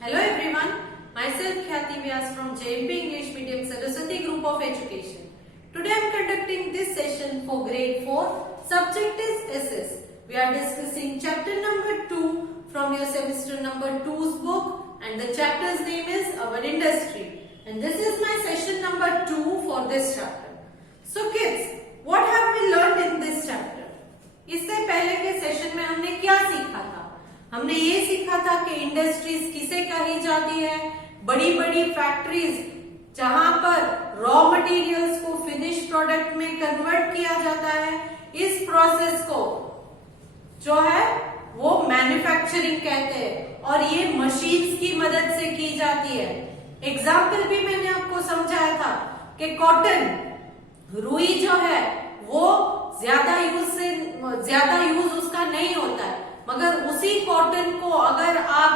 Hello everyone, myself Khyati Vyas from JMP English Medium Saraswati Group of Education. Today I am conducting this session for grade 4. Subject is SS. We are discussing chapter number 2 from your semester number 2's book, and the chapter's name is Our Industry. And this is my session number 2 for this chapter. So kids, what have we learned in this chapter? इससे पहले के session में हमने क्या सीखा था? हमने ये सीखा था कि इंडस्ट्रीज किसे कही जाती है, बड़ी बड़ी फैक्ट्रीज जहां पर रॉ मटेरियल्स को फिनिश प्रोडक्ट में कन्वर्ट किया जाता है, इस प्रोसेस को जो है वो मैन्युफैक्चरिंग कहते हैं और ये मशीन्स की मदद से की जाती है। एग्जाम्पल भी मैंने आपको समझाया था कि कॉटन, रुई जो है वो ज्यादा यूज उसका नहीं होता है, मगर उसी कॉटन को अगर आप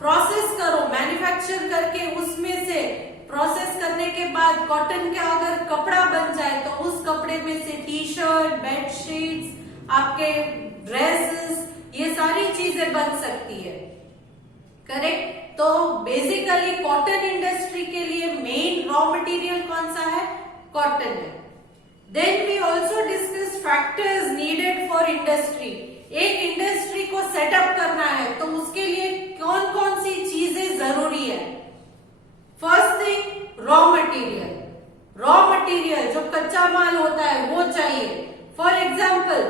प्रोसेस करो, मैन्युफैक्चर करके उसमें से प्रोसेस करने के बाद कॉटन का अगर कपड़ा बन जाए तो उस कपड़े में से टी शर्ट, बेडशीट्स, आपके ड्रेसेस, ये सारी चीजें बन सकती है। करेक्ट। तो बेसिकली कॉटन इंडस्ट्री के लिए मेन रॉ मटेरियल कौन सा है? कॉटन है। Then we also discussed factors needed for industry. एक इंडस्ट्री को सेटअप करना है तो उसके लिए कौन कौन सी चीजें जरूरी है? First thing, raw material. Raw material जो कच्चा माल होता है वो चाहिए। फॉर एग्जाम्पल,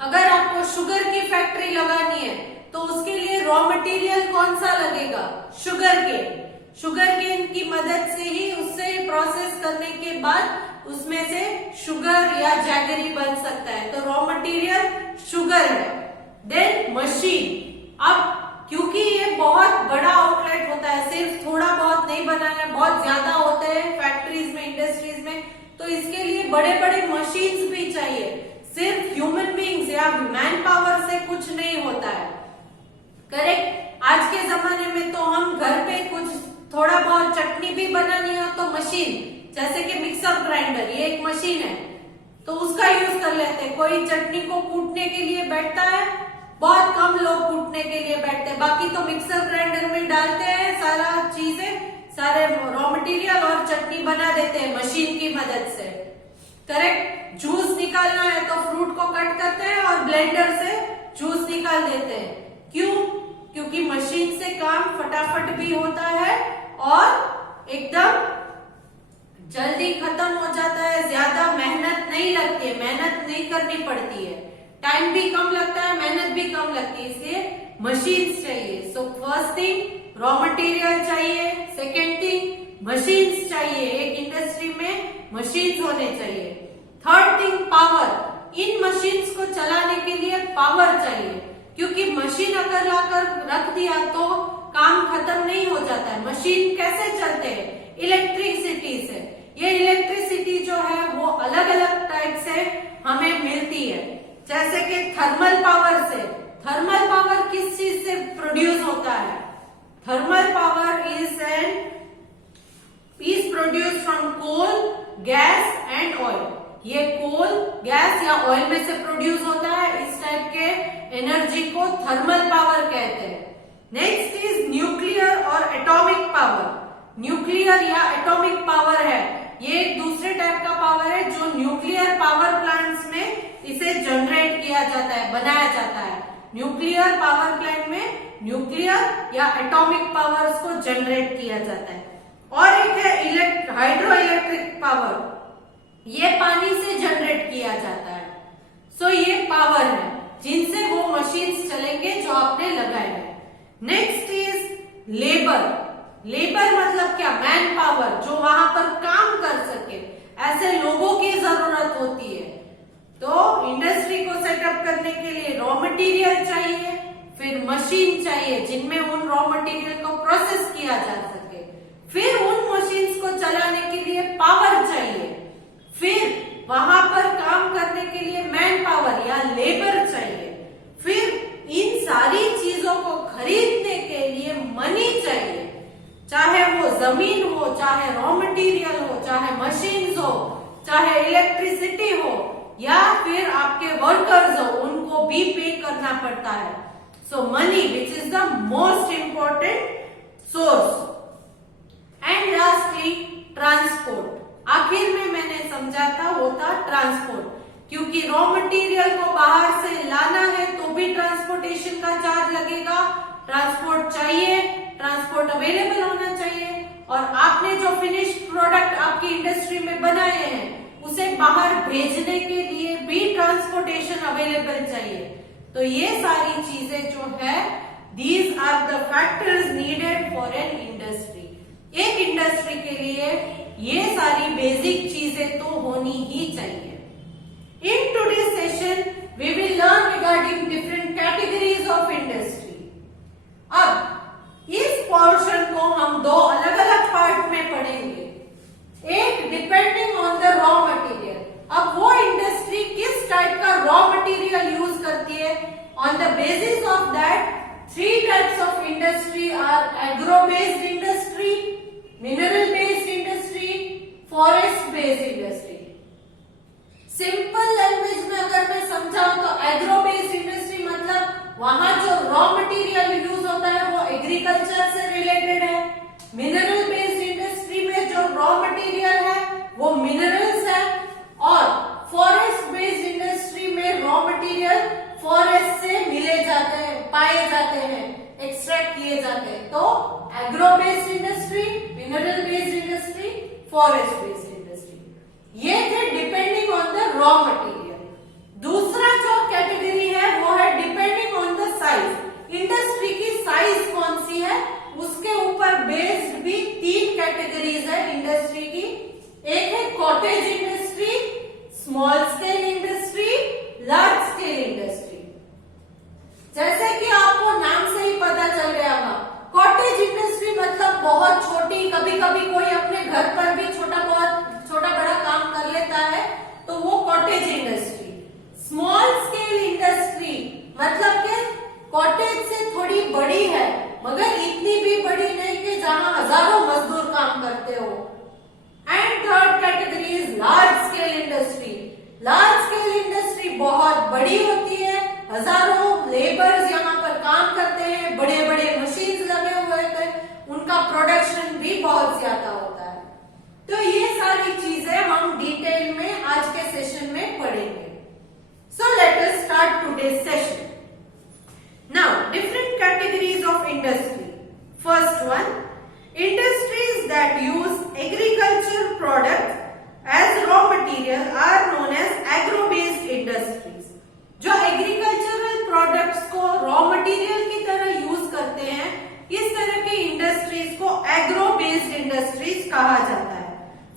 अगर आपको शुगर की फैक्ट्री लगानी है तो उसके लिए रॉ मटेरियल कौन सा लगेगा? Sugar cane. शुगर केन की मदद से ही उससे प्रोसेस करने के बाद उसमें से शुगर या जैगरी बन सकता है, तो रॉ मटेरियल शुगर है। Then machine. अब क्योंकि ये बहुत बड़ा आउटलेट होता है, सिर्फ थोड़ा बहुत नहीं बनाना है, बहुत ज्यादा होते हैं फैक्ट्रीज में, इंडस्ट्रीज में, तो इसके लिए बड़े बड़े मशीन्स भी चाहिए। सिर्फ ह्यूमन बींग्स या मैन पावर से कुछ नहीं होता है। करेक्ट। आज के जमाने में तो हम घर पे कुछ थोड़ा बहुत चटनी भी बनानी हो तो मशीन, जैसे कि मिक्सर ग्राइंडर, ये एक मशीन है तो उसका यूज कर लेते हैं। कोई चटनी को कूटने के लिए बैठता है, बहुत कम लोग कूटने के लिए बैठते हैं, बाकी तो मिक्सर ग्राइंडर में डालते हैं सारा चीजें, सारे रॉ मटेरियल और चटनी बना देते हैं मशीन की मदद से। करेक्ट। जूस निकालना है तो फ्रूट को कट करते हैं और ब्लेंडर से जूस निकाल देते हैं। क्यों? क्योंकि मशीन से काम फटाफट भी होता है और एकदम जल्दी खत्म हो जाता है, ज्यादा मेहनत नहीं लगती है, मेहनत नहीं करनी पड़ती है, टाइम भी कम लगता है, मेहनत भी कम लगती है, इसलिए मशीन्स चाहिए। So first thing raw material चाहिए, सेकेंड थिंग मशीन्स चाहिए, एक इंडस्ट्री में मशीन्स होने चाहिए। Third thing power. इन मशीन्स को चलाने के लिए पावर चाहिए, क्योंकि मशीन अगर लाकर रख दिया तो काम खत्म नहीं हो जाता है। मशीन कैसे चलते हैं? इलेक्ट्रिसिटी से। ये इलेक्ट्रिसिटी जो है वो अलग अलग टाइप से हमें मिलती है, जैसे कि थर्मल पावर से। थर्मल पावर किस चीज से प्रोड्यूस होता है? Thermal power is produce from coal, gas and oil. ये कोल, गैस या ऑयल में से प्रोड्यूस होता है। इस टाइप के एनर्जी को थर्मल पावर कहते हैं। नेक्स्ट इज न्यूक्लियर और एटॉमिक पावर। न्यूक्लियर या एटॉमिक पावर है, ये एक दूसरे टाइप का पावर है जो न्यूक्लियर पावर प्लांट्स में इसे जनरेट किया जाता है, बनाया जाता है। न्यूक्लियर पावर प्लांट में न्यूक्लियर या एटॉमिक पावर्स को जनरेट किया जाता है। और एक है हाइड्रो इलेक्ट्रिक पावर, ये पानी से जनरेट किया जाता है। सो ये पावर है जिनसे वो मशीन्स चलेंगे जो आपने लगाए हैं। Next is labour. लेबर मतलब क्या? मैन पावर, जो वहां पर काम कर सके, ऐसे लोगों की जरूरत होती है। तो इंडस्ट्री को सेटअप करने के लिए रॉ मटेरियल चाहिए, फिर मशीन चाहिए जिनमें उन रॉ मटेरियल को प्रोसेस किया जा सके, फिर उन मशीन्स को चलाने के लिए पावर चाहिए, फिर वहां पर काम करने के लिए मैन पावर या लेबर चाहिए, फिर इन सारी चीजों को खरीदने के लिए मनी चाहिए, चाहे वो जमीन हो, चाहे रॉ मटेरियल हो, चाहे मशीन्स हो, चाहे इलेक्ट्रिसिटी हो, या फिर आपके वर्कर्स हो, उनको भी पे करना पड़ता है। So money which is the most important source and lastly transport. आखिर में मैंने समझा था वो था ट्रांसपोर्ट, क्योंकि रॉ मटेरियल को बाहर से लाना है तो भी ट्रांसपोर्टेशन का चार्ज लगेगा। ट्रांसपोर्ट चाहिए, ट्रांसपोर्ट अवेलेबल होना चाहिए, और आपने जो फिनिश्ड प्रोडक्ट आपकी इंडस्ट्री में बनाए हैं उसे बाहर भेजने के लिए भी ट्रांसपोर्टेशन अवेलेबल चाहिए। तो ये सारी चीजें जो है, these are the factors needed for an industry. एक इंडस्ट्री के लिए ये सारी बेसिक चीजें तो होनी ही चाहिए। In today's session, we will learn regarding different categories of industry. अब इस पोर्शन को हम दो अलग अलग पार्ट में पढ़ेंगे। एक depending on the raw material. अब वो इंडस्ट्री किस टाइप का रॉ मटेरियल यूज करती है, on the basis of that 3 types of industry are agro based industry, mineral based industry, forest based industry. Simple language में अगर मैं समझाऊं तो एग्रो बेस्ड इंडस्ट्री मतलब वहां जो रॉ मटेरियल यूज होता है वो एग्रीकल्चर से रिलेटेड है। मिनरल बेस्ड इंडस्ट्री में जो रॉ मटेरियल है वो मिनरल्स है, और फॉरेस्ट बेस्ड इंडस्ट्री में रॉ मटेरियल फॉरेस्ट से मिले जाते हैं, पाए जाते हैं, एक्सट्रैक्ट किए जाते हैं। तो agro based industry, mineral based industry, forest based industry, ये थे depending on the raw material. दूसरा जो कैटेगरी है वो है depending on the size. Industry की साइज कौन सी है उसके ऊपर बेस्ड भी 3 कैटेगरीज है इंडस्ट्री की। एक है cottage industry, small scale industry, large scale industry. जैसे कि आपको नाम से ही पता चल गया होगा, कॉटेज इंडस्ट्री मतलब बहुत छोटी, कभी कभी कोई अपने घर पर भी छोटा बड़ा काम कर लेता है तो वो cottage industry. Small scale industry मतलब कि कॉटेज से थोड़ी बड़ी है मगर इतनी भी बड़ी नहीं कि जहां हजारों मजदूर काम करते हो। And third category is large scale industry. Large scale industry बहुत बड़ी होती है, हजारों लेबर्स यहाँ पर काम करते हैं, बड़े बड़े मशीन्स लगे हुए थे, उनका प्रोडक्शन भी बहुत ज्यादा होता है। तो ये सारी चीजें हम डिटेल में आज के सेशन में पढ़ेंगे। So let us start today's session. Now different categories of industry. First one, industries that use agriculture product as raw material are known as agro based industries. जो एग्रीकल्चरल प्रोडक्ट्स को raw material की तरह use करते हैं, इस तरह के industries को एग्रो बेस्ड इंडस्ट्रीज कहा जाता है।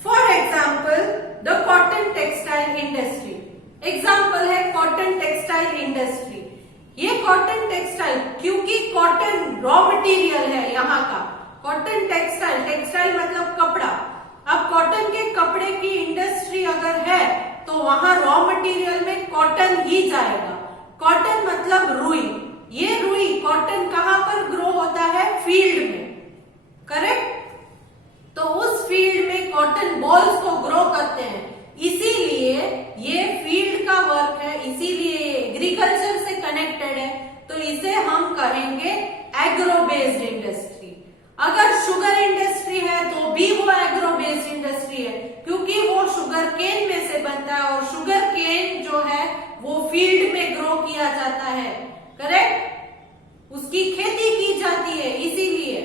For example the cotton textile industry. Example है कॉटन टेक्सटाइल इंडस्ट्री। ये कॉटन टेक्सटाइल, क्योंकि कॉटन रॉ मटेरियल है यहाँ का, कॉटन टेक्सटाइल, टेक्सटाइल मतलब कपड़ा। अब कॉटन के कपड़े की इंडस्ट्री अगर है तो वहां रॉ मटेरियल में कॉटन ही जाएगा। कॉटन मतलब रुई। ये रुई कॉटन कहां पर ग्रो होता है? फील्ड में, करेक्ट? तो उस फील्ड में कॉटन बॉल्स को ग्रो करते हैं, इसीलिए ये फील्ड का वर्क है, इसीलिए एग्रीकल्चर से कनेक्टेड है, तो इसे हम कहेंगे एग्रो बेस्ड इंडस्ट्री। अगर शुगर इंडस्ट्री है तो भी वो एग्रो बेस्ड इंडस्ट्री है, क्योंकि वो शुगर केन में से बनता है और शुगर केन जो है वो फील्ड में ग्रो किया जाता है, करेक्ट? उसकी खेती की जाती है, इसीलिए।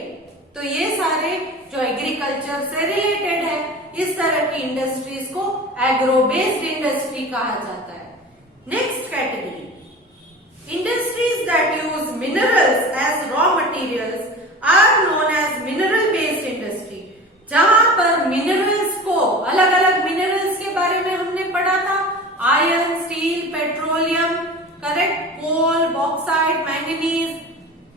तो ये सारे जो एग्रीकल्चर से रिलेटेड है, इस तरह की इंडस्ट्रीज को एग्रो बेस्ड इंडस्ट्री कहा जाता है। Next category, industries that use minerals as raw materials are known as mineral based industry. जहां पर मिनरल्स को, अलग अलग मिनरल्स के बारे में हमने पढ़ा था, आयरन, स्टील, पेट्रोलियम, करेक्ट, कोल, बॉक्साइट, मैंगनीज,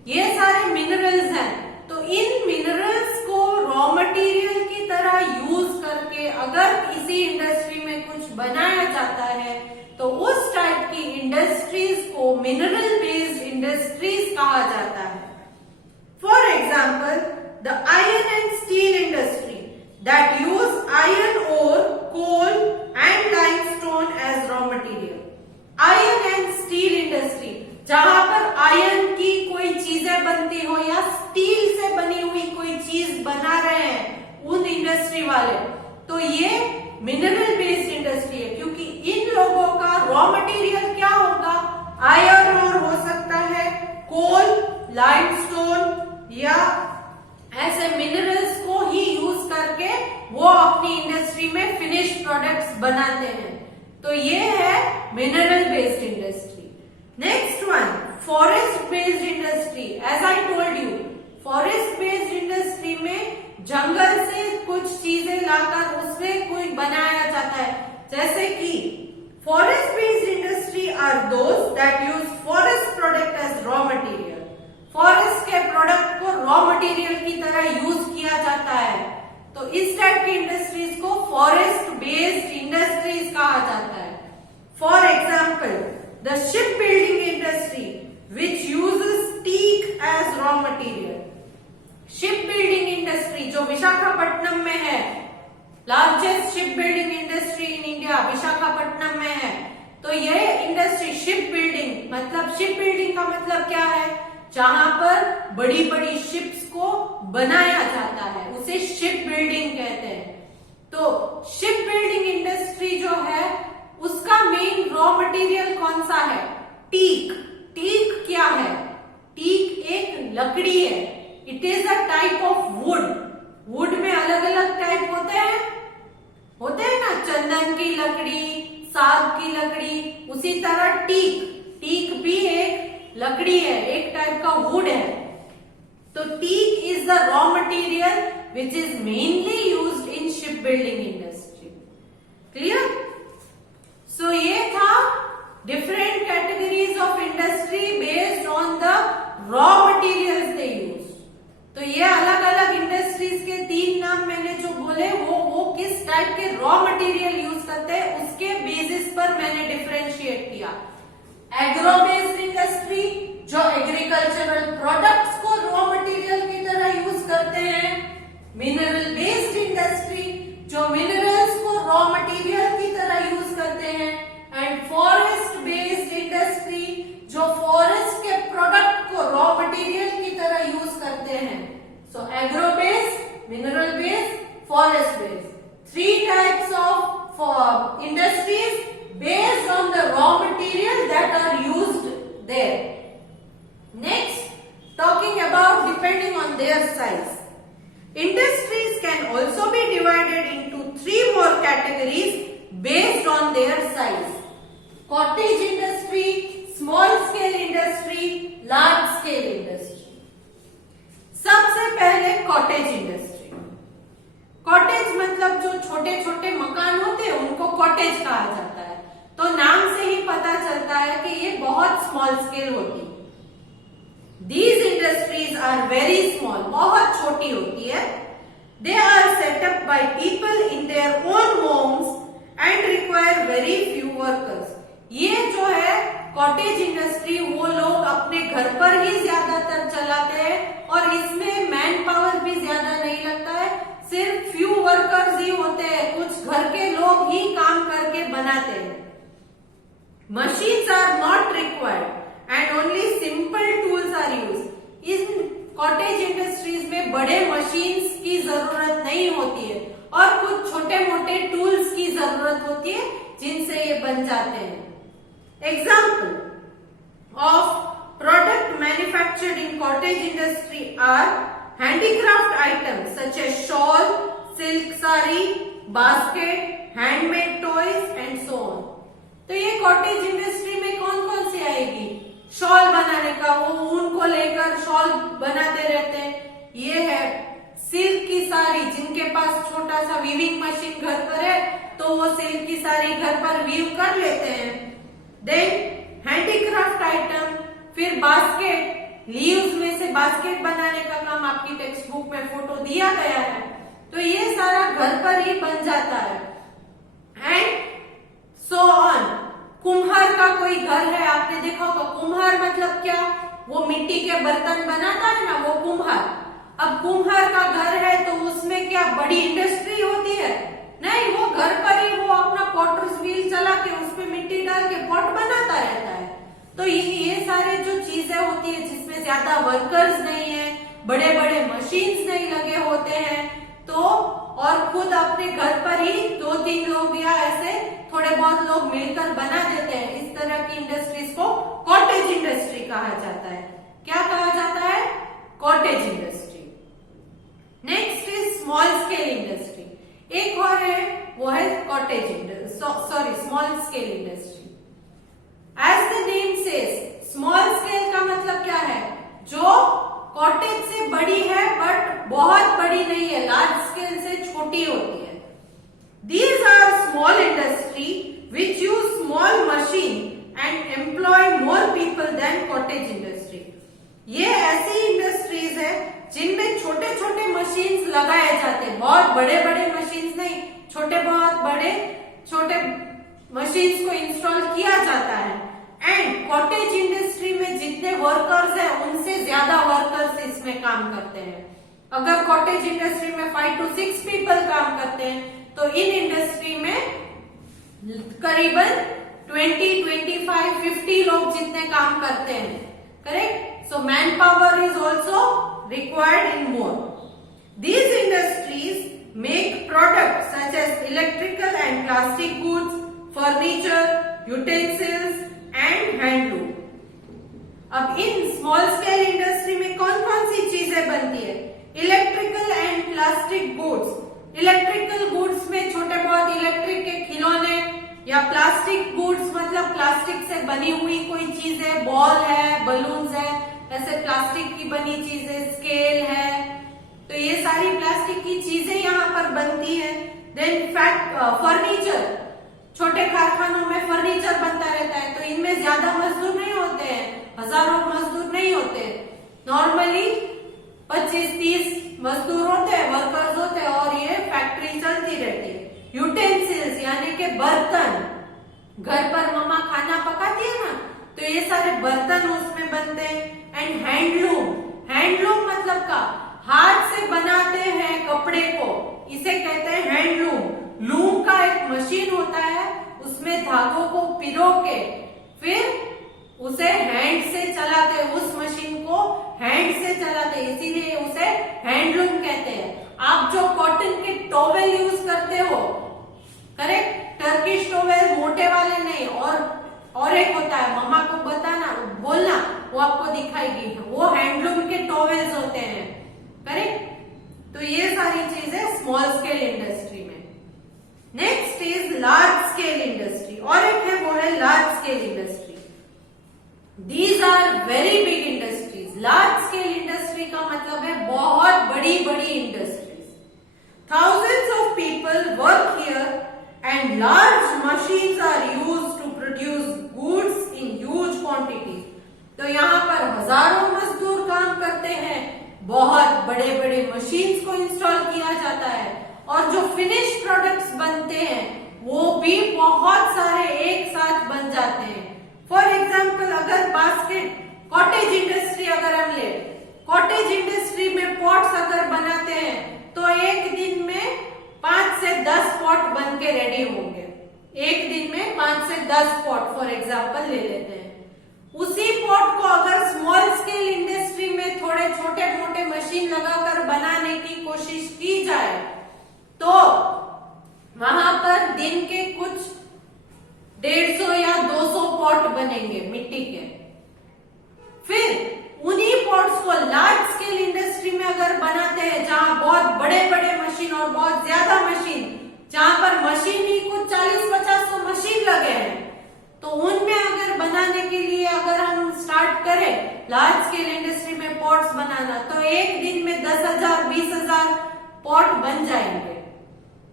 ये सारे मिनरल्स हैं। तो इन मिनरल्स को रॉ मटेरियल की तरह यूज करके अगर किसी इंडस्ट्री में कुछ बनाया जाता है तो उस टाइप की इंडस्ट्रीज को मिनरल बेस्ड इंडस्ट्रीज कहा जाता है। For example the iron and steel industry that use iron ore, coal and limestone as raw material. Iron and steel industry जहां पर आयरन की कोई चीजें बनती हो या स्टील से बनी हुई कोई इंडस्ट्री वाले, तो ये मिनरल बेस्ड इंडस्ट्री है, क्योंकि इन लोगों का रॉ मटेरियल क्या होगा, आयरन ओर हो सकता है, कोल, लाइमस्टोन या ऐसे मिनरल्स को ही यूज करके वो अपनी इंडस्ट्री में फिनिश्ड प्रोडक्ट्स बनाते हैं। तो ये है mineral based industry. Next one, forest based industry. As I told you, forest based industry में जंगल से कुछ चीजें लाकर उसमें कोई बनाया जाता है, जैसे कि forest based industry are those that use forest product as raw material. Forest के प्रोडक्ट को रॉ मटेरियल की तरह यूज किया जाता है, तो इस टाइप की इंडस्ट्रीज को फॉरेस्ट बेस्ड इंडस्ट्रीज कहा जाता है। For example, the ship building industry which uses teak as raw material. Ship building industry जो विशाखापट्टनम में है, largest ship building industry in India Visakhapatnam में है। तो यह इंडस्ट्री शिप बिल्डिंग, मतलब शिप बिल्डिंग का मतलब क्या है, जहां पर बड़ी बड़ी शिप्स को बनाया जाता है, उसे शिप बिल्डिंग कहते हैं। तो शिप बिल्डिंग इंडस्ट्री जो है उसका मेन रॉ मटेरियल कौन सा है, टीक। टीक क्या है, टीक एक लकड़ी है, it is a type of would. Would में अलग अलग टाइप होते हैं ना, चंदन की लकड़ी, साग की लकड़ी, उसी तरह टीक, टीक भी एक लकड़ी है, एक टाइप का वुड है। तो teak is the raw material which is mainly used in ship building industry. Clear? So ये था different categories of industry based on the raw materials they use. तो ये अलग अलग इंडस्ट्रीज के 3 नाम मैंने जो बोले वो किस टाइप के रॉ मटेरियल यूज करते हैं उसके बेसिस पर मैंने डिफरेंशिएट किया। एग्रो बेस्ड इंडस्ट्री जो एग्रीकल्चरल प्रोडक्ट्स को रॉ मटेरियल की तरह यूज करते हैं, मिनरल बेस्ड इंडस्ट्री जो मिनरल्स को रॉ मटेरियल की तरह यूज करते हैं, एंड फॉरेस्ट बेस्ड इंडस्ट्री जो फॉरेस्ट के प्रोडक्ट को रॉ मटेरियल की तरह यूज करते हैं। So agro based, mineral based, forest based, 3 types of industries based on the raw material that are used there. Next, talking about depending on their size. Industries can also be divided into 3 more categories based on their size. Cottage industry, small scale industry, large scale industry. सबसे पहले cottage industry. Cottage मतलब जो छोटे छोटे मकान होते हैं उनको कॉटेज कहा जाता है। तो नाम से ही पता चलता है कि ये बहुत स्मॉल स्केल होती है। These industries are very small, बहुत छोटी होती है। They are set up by people in their own homes and require very few workers. ये जो है कॉटेज इंडस्ट्री वो लोग अपने घर पर ही ज्यादातर चलाते हैं और इसमें मैन पावर भी ज्यादा नहीं लगता है, सिर्फ फ्यू वर्कर्स ही होते हैं, कुछ घर के लोग ही काम करके बनाते हैं। Machines are not required and only simple tools are used. In cottage industries में बड़े मशीन्स की जरूरत नहीं होती है और कुछ छोटे मोटे टूल्स की जरूरत होती है जिनसे ये बन जाते हैं। Example of product manufactured in cottage industry are handicraft items such as shawl, silk sari, basket, handmade toys and so on. तो ये कॉटेज इंडस्ट्री में कौन कौन सी आएगी, शॉल बनाने का, वो ऊन को लेकर शॉल बनाते रहते हैं। ये है सिल्क की साड़ी, जिनके पास छोटा सा वीविंग मशीन घर पर है तो वो सिल्क की साड़ी घर पर वीव कर लेते हैं। देन हैंडीक्राफ्ट आइटम, फिर बास्केट, लीव्स में से बास्केट बनाने का काम आपकी टेक्स्ट बुक में फोटो दिया गया है। तो ये सारा घर पर ही बन जाता है। एंड सो ऑन, कुम्हार का कोई घर है, आपने देखा होगा, कुम्हार मतलब क्या, वो मिट्टी के बर्तन बनाता है ना, वो कुम्हार। अब कुम्हार का घर है तो उसमें क्या बड़ी इंडस्ट्री होती है, नहीं, वो घर पर ही वो अपना पॉटर्स व्हील चला के उस पे मिट्टी डाल के पॉट बनाता रहता है। तो ये सारे जो चीजें होती है जिसमें ज्यादा वर्कर्स नहीं है, बड़े बड़े मशीन्स नहीं लगे होते हैं, तो और 2-3 लोग या ऐसे थोड़े बहुत लोग मिलकर बना देते हैं, इस तरह की इंडस्ट्रीज को कॉटेज इंडस्ट्री कहा जाता है। क्या कहा जाता है? Cottage industry. Next is small scale industry. एक और है, वो है cottage industry, small scale industry. As the name says, small scale का मतलब क्या है? जो कॉटेज से बड़ी है बट बहुत बड़ी नहीं है, लार्ज स्केल से छोटी होती है। These are small industry which use small machine and employ more people than cottage industry. ये ऐसी इंडस्ट्रीज है जिनमें छोटे छोटे मशीन्स लगाए जाते हैं, बहुत बड़े बड़े मशीन्स नहीं, छोटे मशीन्स को इंस्टॉल किया जाता है। एंड कॉटेज इंडस्ट्री में जितने वर्कर्स हैं उनसे ज्यादा वर्कर्स इसमें काम करते हैं। अगर कॉटेज इंडस्ट्री में 5 to 6 पीपल काम करते हैं तो इन इंडस्ट्री में करीबन 20, 25, 50 लोग जितने काम करते हैं। Correct? So man power is also required in more. These industries make products such as electrical and plastic goods, furniture, utensils and handloom. अब इन स्मॉल स्केल इंडस्ट्री में कौन कौन सी चीजें बनती है? Electrical and plastic goods. Electrical goods में छोटे बहुत इलेक्ट्रिक के खिलौने, या प्लास्टिक गुड्स मतलब प्लास्टिक से बनी हुई कोई चीज है, बॉल है, बलून्स है, ऐसे प्लास्टिक की बनी चीजें, स्केल है, तो ये सारी प्लास्टिक की चीजें यहाँ पर बनती है। देन फर्नीचर, छोटे कारखानों में फर्नीचर बनता रहता है, तो इनमें ज्यादा मजदूर नहीं होते हैं, हजारों मजदूर नहीं होते, नॉर्मली 25-30 मजदूर होते हैं, वर्कर्स होते हैं, और ये फैक्ट्री चलती रहती है। यूटेंसिल्स यानी के बर्तन, घर पर मम्मा खाना पकाती है ना, तो ये सारे बर्तन उसमें बनते हैं। एंड हैंडलूम, हैंडलूम मतलब का हाथ से बनाते हैं कपड़े को, इसे कहते हैं हैंडलूम। लूम का एक मशीन होता है, उसमें धागों को पिरो के फिर उसे हैंड से चलाते हैं, उस मशीन को हैंड से चलाते हैं, इसीलिए उसे हैंडलूम कहते हैं। आप जो कॉटन के टॉवेल यूज करते हो, करेक्ट, टर्किश टॉवेल मोटे वाले नहीं, और एक होता है, मम्मा को बताना, बोलना, वो आपको दिखाएगी, वो हैंडलूम के टॉवेल्स होते हैं। करेक्ट? तो ये सारी चीजें स्मॉल स्केल इंडस्ट्री में। Next is large scale industry, और एक है वो है large scale industry. These are very big industries. Large scale industry का मतलब है बहुत बड़ी बड़ी industries. Thousands of people work here and large machines are used to produce goods in huge quantities. तो यहाँ पर हजारों मजदूर काम करते हैं, बहुत बड़े बड़े मशीन्स को इंस्टॉल किया जाता है, और जो फिनिश प्रोडक्ट्स बनते हैं वो भी बहुत सारे एक साथ बन जाते हैं। फॉर एग्जाम्पल, अगर बास्केट, कॉटेज इंडस्ट्री अगर हम ले, कॉटेज इंडस्ट्री में पॉट्स अगर बनाते हैं तो एक दिन में 5 से 10 पॉट बन के रेडी होंगे। एक दिन में 5 से 10 पॉट फॉर एग्जाम्पल ले लेते हैं। उसी पॉट को अगर स्मॉल स्केल इंडस्ट्री में थोड़े छोटे मोटे मशीन लगाकर बनाने की कोशिश की जाए तो वहां पर दिन के कुछ 150 या 200 पॉट बनेंगे मिट्टी के। फिर उन्हीं पॉट्स को लार्ज स्केल इंडस्ट्री में अगर बनाते हैं, जहां बहुत बड़े बड़े मशीन और बहुत ज्यादा मशीन, जहां पर मशीन ही कुछ 40-50 तो मशीन लगे हैं, तो उनमें अगर बनाने के लिए अगर हम स्टार्ट करें लार्ज स्केल इंडस्ट्री में पॉट्स बनाना, तो एक दिन में 10,000, 20,000 पॉट बन जाएंगे।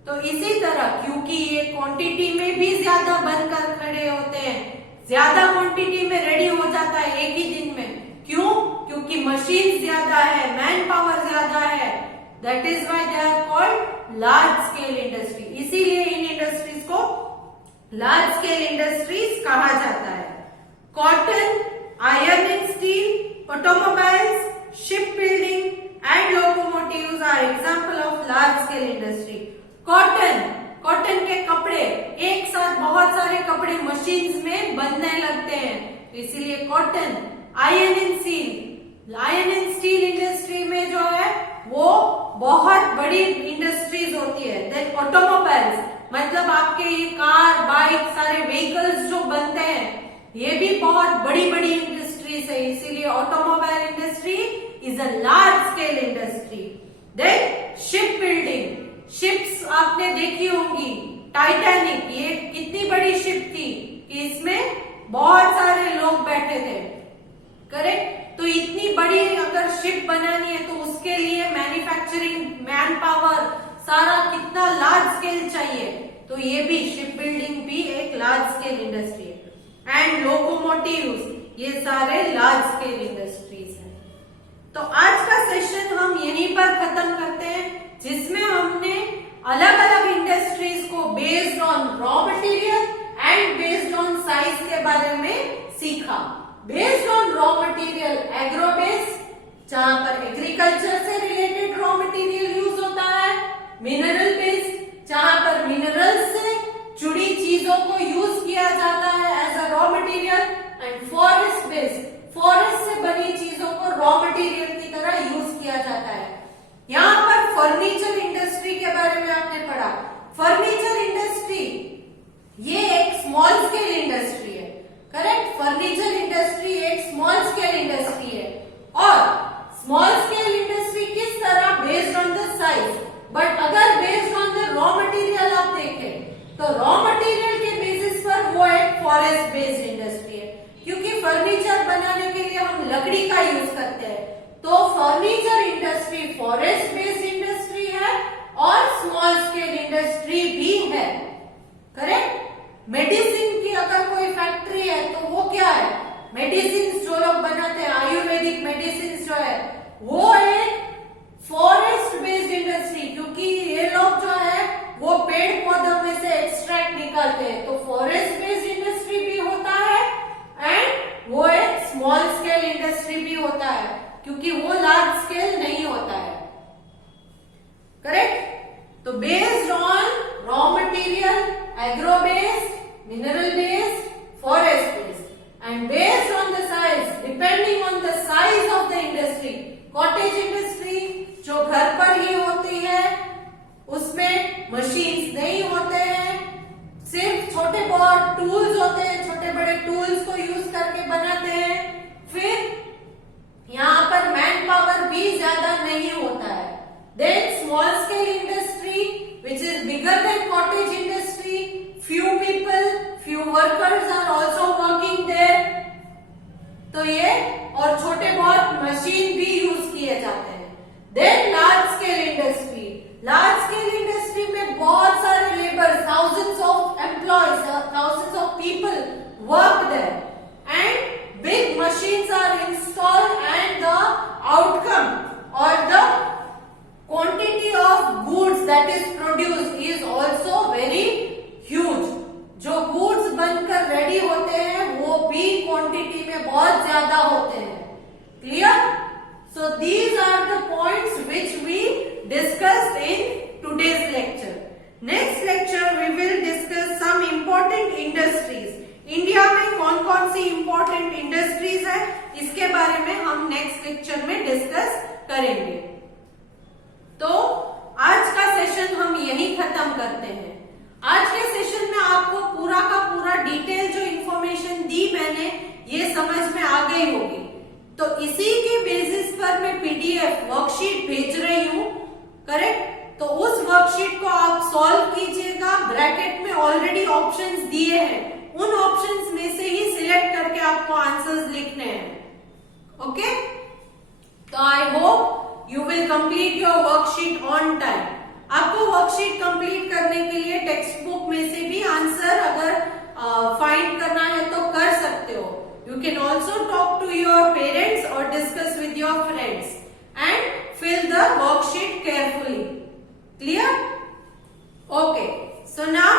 तो इसी तरह, क्योंकि ये क्वांटिटी में भी ज्यादा बनकर खड़े होते हैं, ज्यादा क्वांटिटी में रेडी हो जाता है एक ही दिन में। क्यों? क्योंकि मशीन ज्यादा है, मैन पावर ज्यादा है, that is why they are called large scale industry. इसीलिए इन इंडस्ट्रीज को लार्ज स्केल इंडस्ट्रीज कहा जाता है। Cotton, iron and steel, automobiles, ship building and locomotives are example of large scale industry. Cotton के कपड़े, एक साथ बहुत सारे कपड़े मशीन्स में बनने लगते हैं, तो इसीलिए cotton. Iron and steel industry में जो है वो बहुत बड़ी इंडस्ट्रीज होती है। देन मतलब आपके ये कार बाइक सारे व्हीकल्स जो बनते हैं ये भी बहुत बड़ी बड़ी इंडस्ट्रीज है, इसीलिए automobile industry is a large scale industry. Then ship building, ships आपने देखी होंगी, टाइटैनिक ये कितनी बड़ी शिप थी कि इसमें बहुत सारे लोग बैठे थे, करेक्ट। तो इतनी बड़ी अगर शिप बनानी है तो उसके लिए मैन्युफैक्चरिंग मैन पावर सारा कितना लार्ज स्केल चाहिए, तो ये भी शिप बिल्डिंग भी एक लार्ज स्केल इंडस्ट्री है। एंड लोकोमोटिव्स, ये सारे लार्ज स्केल इंडस्ट्रीज हैं। तो आज का सेशन हम यहीं पर खत्म करते हैं, जिसमें हमने अलग अलग इंडस्ट्रीज को based on raw material and based on size के बारे में सीखा। Based on raw material agro based, जहां पर एग्रीकल्चर से रिलेटेड रॉ मटेरियल यूज होता है। मिनरल बेस्ड, जहां पर मिनरल से जुड़ी चीजों को यूज किया जाता है as a raw material. And forest based, forest से बनी चीजों को रॉ मटेरियल की तरह यूज किया जाता है। यहाँ पर फर्नीचर इंडस्ट्री के बारे में आपने पढ़ा। फर्नीचर इंडस्ट्री ये एक स्मॉल स्केल इंडस्ट्री है, करेक्ट। फर्नीचर इंडस्ट्री एक स्मॉल स्केल इंडस्ट्री है, और स्मॉल स्केल इंडस्ट्री किस तरह, based on the size. But अगर based on the raw material आप देखें तो रॉ मटेरियल के बेसिस पर वो एक फॉरेस्ट बेस्ड इंडस्ट्री है, क्योंकि फर्नीचर बनाने के लिए हम लकड़ी का यूज करते हैं। तो furniture industry forest based industry है और स्मॉल स्केल इंडस्ट्री भी है, करेक्ट। मेडिसिन की अगर कोई फैक्ट्री है तो वो क्या है, मेडिसिन जो लोग बनाते हैं, आयुर्वेदिक मेडिसिन जो है वो एक फॉरेस्ट बेस्ड इंडस्ट्री, क्योंकि ये लोग जो है वो पेड़ पौधों में से एक्सट्रैक्ट निकालते हैं। तो फॉरेस्ट बेस्ड इंडस्ट्री भी होता है एंड वो एक स्मॉल स्केल इंडस्ट्री भी होता है, क्योंकि वो लार्ज स्केल नहीं होता है, करेक्ट। तो based on raw material, agro based, mineral based, forest based, and based on the size, depending on the size of the industry. Cottage industry जो घर पर ही होती है, उसमें मशीन्स नहीं होते हैं, सिर्फ छोटे बहुत टूल्स होते हैं, छोटे बड़े टूल्स को यूज करके बनाते हैं। फिर यहाँ पर मैन पावर भी ज्यादा नहीं होता है। Then small scale industry which is bigger than cottage industry, few people, few workers are also working there। तो ये और छोटे बहुत मशीन भी यूज किए जाते हैं। Then large scale industry, large scale industry में बहुत सारे labour, thousands of employees, thousands of people work there, and big machines are installed, and the outcome or the quantity of goods that is produced is also very huge। जो goods बनकर ready होते हैं वो भी quantity में बहुत ज्यादा होते हैं, clear. So these are the points which we discussed in today's lecture. Next lecture we will discuss some important industries। India में कौन कौन सी important industries है, इसके बारे में हम नेक्स्ट लेक्चर में डिस्कस करेंगे। तो आज का सेशन हम यही खत्म करते हैं। आज के सेशन में आपको पूरा का पूरा डिटेल जो इंफॉर्मेशन दी मैंने ये समझ में आ गई होगी। तो इसी के बेसिस पर मैं पीडीएफ वर्कशीट भेज रही हूँ, करेक्ट। तो उस वर्कशीट को आप सॉल्व कीजिएगा। ब्रैकेट में ऑलरेडी ऑप्शंस दिए हैं, उन ऑप्शंस में से ही सिलेक्ट करके आपको आंसर्स लिखने हैं, ओके। तो I hope you will complete your worksheet on time। आपको वर्कशीट कंप्लीट करने के लिए टेक्स्ट बुक में से भी आंसर अगर फाइंड करना है तो कर सकते हो। You can also talk to your parents or discuss with your friends and fill the worksheet carefully। Clear? Okay. So now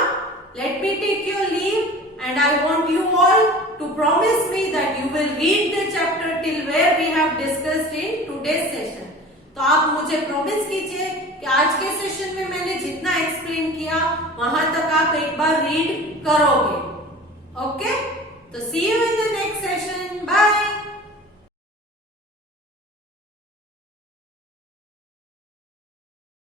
let me take your leave, and I want you all to promise me that you will read the chapter till where we have discussed in today's session। तो आप मुझे promise कीजिए कि आज के session में मैंने जितना एक्सप्लेन किया वहां तक आप एक बार रीड करोगे, ओके। तो सी यू इन द नेक्स्ट